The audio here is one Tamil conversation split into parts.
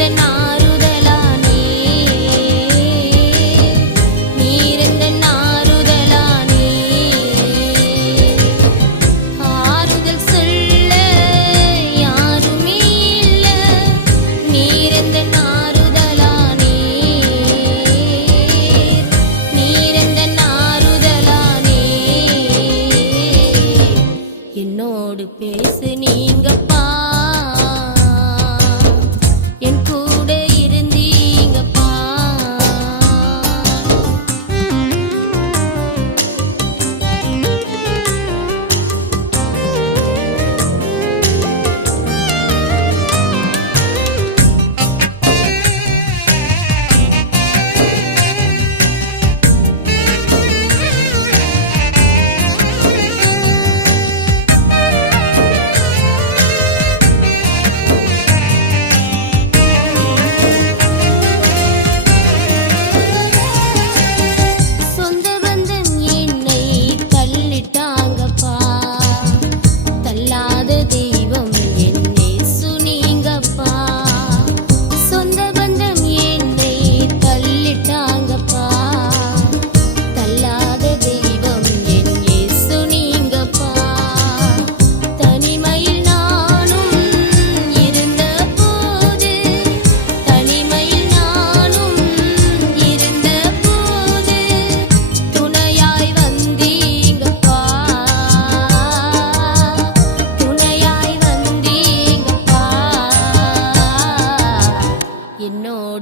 de nada.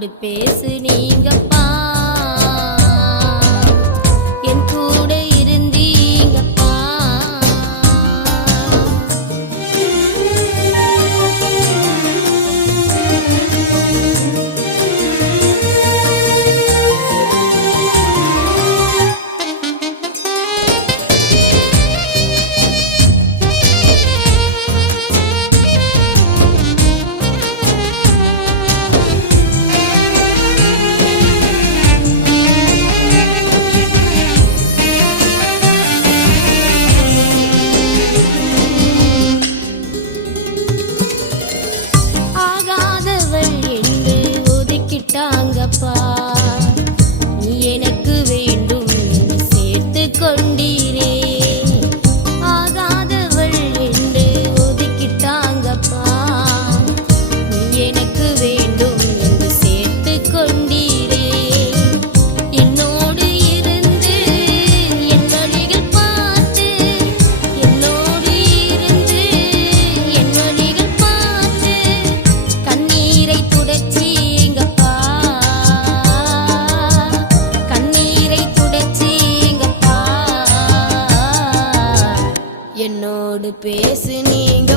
பேசு நீங்கப்பா சேர்த்து என்னோடு பேசு நீங்க